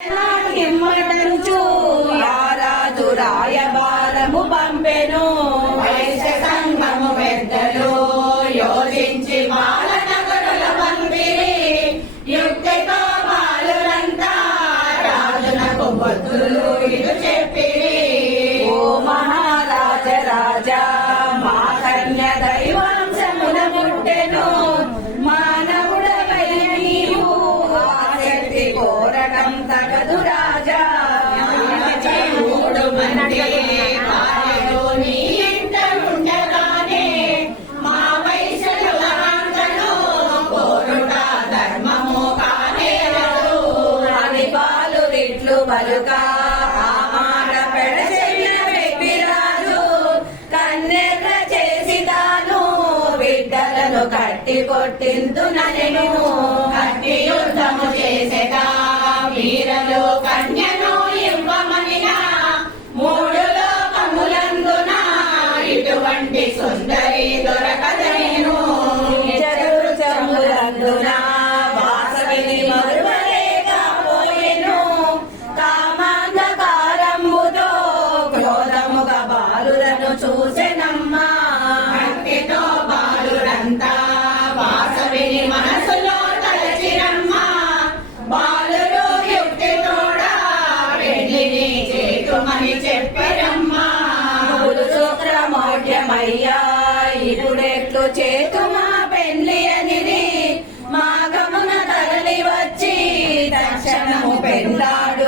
హిమ్మటంచు రారాజు రాయబారము పంపెను. పలుక ఆ మాట పెడచెవిన వ్యక్తి రాజు కన్నెర్ర చేసి తాను బిడ్డలను కట్టి కొట్టిందునను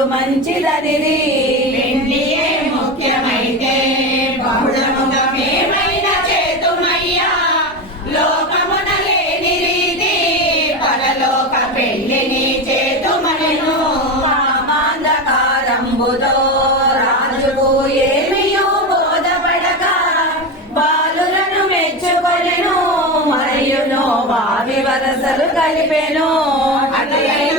పెళ్ళాడు మంచిదనిది. పెళ్ళియే ముఖ్యమైతే చేతుమయ్యా. లోకమున లేని రీతి పరలోక పెళ్ళిని చేతుమనెను. కామాంధకారంబుతో రాజుకు ఏమియో బోధపడక బాలులను మెచ్చుకొనెను. మరియును వావి వరసలు కలిపెను. అటులైన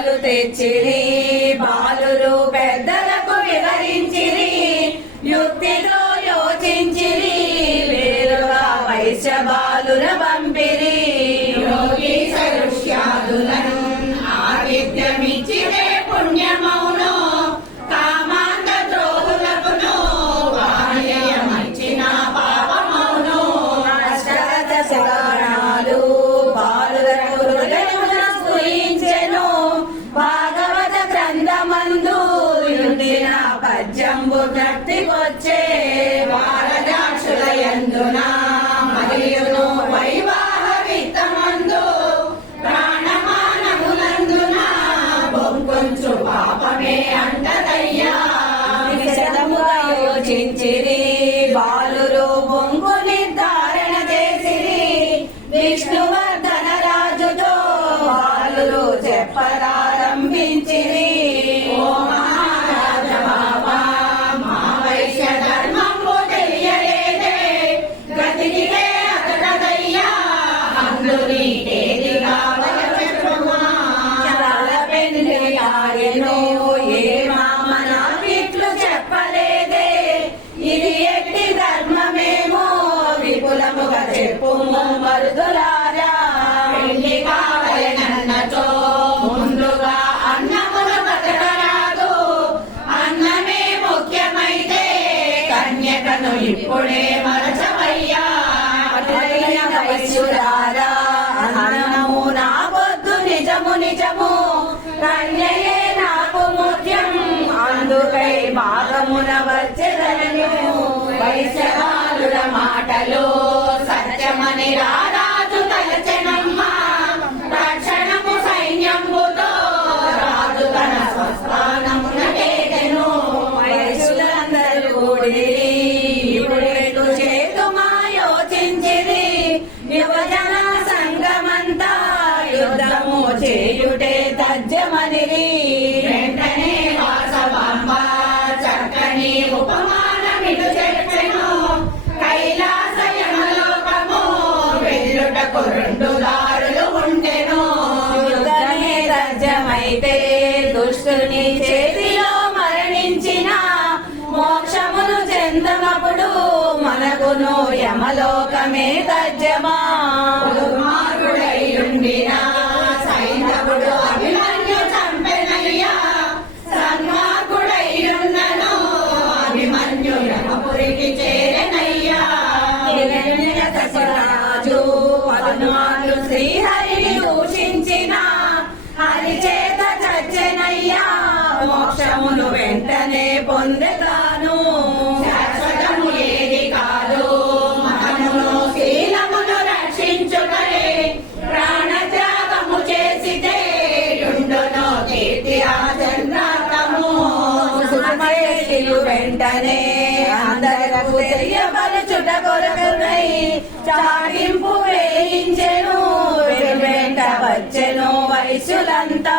మాటలు తెచ్చిరి బాలురు పెద్దలకు వివరించిరి యుక్తితో యోచించిరి వేరుగా వైశ్య బాలుర పంపిరి. పద్యంబు వచ్చే వారజాక్షుల యందున మరియును వైవాహవితమందు ప్రాణమానములందున బొంకొంచు పాపమే అంటదయ్యా. విశదముగా యోచించిరి బాలురు బొంగు నిర్ధారణ చేసిరి విష్ణువర్ధన రాజుతో బాలురు చెప్పరారంభించిరి. మరుదులారా పెళ్ళి కావలనన్నచో ముందుగా అన్నమును బతకరాదు అన్నమే ముఖ్యమైతే కన్యకను ఇప్పుడే మరచవయ్యా అటులైన అన్నము నా పొద్దు నిజము నిజము కన్యయే నాకు ముఖ్యం అందుకై భాగమున వైశ్యవాలుల సత్యమని రా వెళ్ళుటకు రెండు దారులు ఉండెను యుద్ధమే తజ్జమైతే దుష్టుని చేతిలో మరణించిన అంతమప్పుడు మనకును యమలోకమే తజ్జమా. దుర్మార్గుడైయుండిన సైంధవుడు అభిమన్యు చంపెనయ్యా. అభిమన్యు యమపురికి పద్నాలు శ్రీహరిని దూషించిన హరి చేత చచ్చనయ్యా మోక్షమును వెంటనే పొందుతాను. శాశ్వతము ఏది కాదు మనమును శీలమును రక్షించుటలే ప్రాణత్యాగము చేసితే యుండును కీర్తి ఆచంద్రాతము సుఖమేషిలు వెంటనే అందరకు తెలియబలుచుట కొరకునై చాటింపు వేయించెను వెంట వచ్చెను వయసులంతా